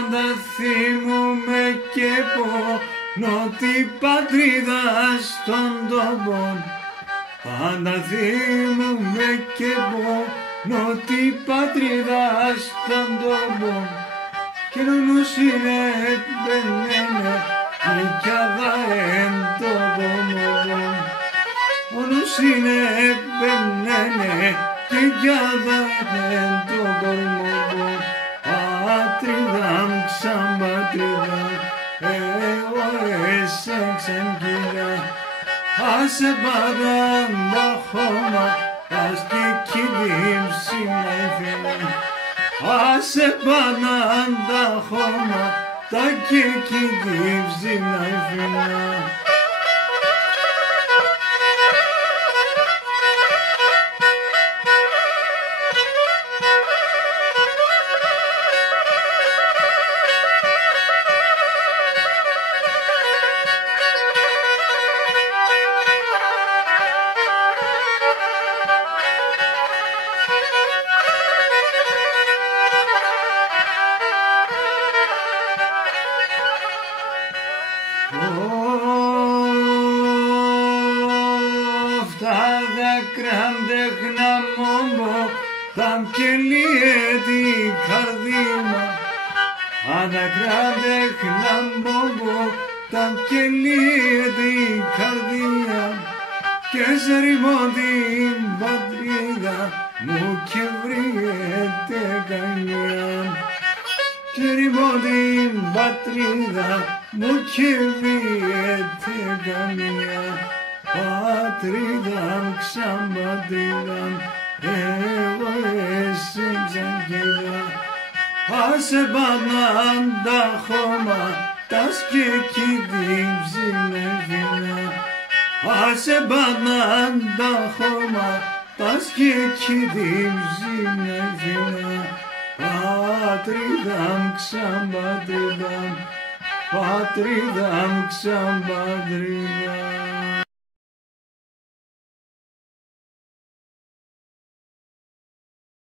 πάντα θυμούμαι και πονώ την πατρίδα στον τόπο. Πάντα θυμούμαι και πονώ την πατρίδα στον τόπο. Και νους είναι πενένε κι αδά εν το κομμωδό. Ο νους είναι πενένε κι αδά εν το κομμωδό. Πατρίδα μου σαν πατρίδα, εγώ εσέν ξενκύλια. Άσε πάντα τα χώμα, ας και κυλύψει να εφήνει. Άσε πάντα τα χώμα, τα και κυλύψει να εφήνει. Αυτά δάκρυα δέχνα μόνο τα κελίε την καρδίνα. Δάκρυα δέχνα μόνο τα κελίε την καρδία. Και σε ρημώ την πατρίδα μου και βρείτε κανιά. Και ρημώ την πατρίδα μου και βρείτε κανιά. Πατρίδα μου ξαν πατρίδα, εγώ εσύ ξαν. Άσε πάντα τα χώμα, τα σκεκί την ψηλεφίνα. Άσε πάντα τα χώμα, τα σκεκί την ψηλεφίνα. Πατρίδα μου ξαν πατρίδα, πατρίδα μου ξαν πατρίδα.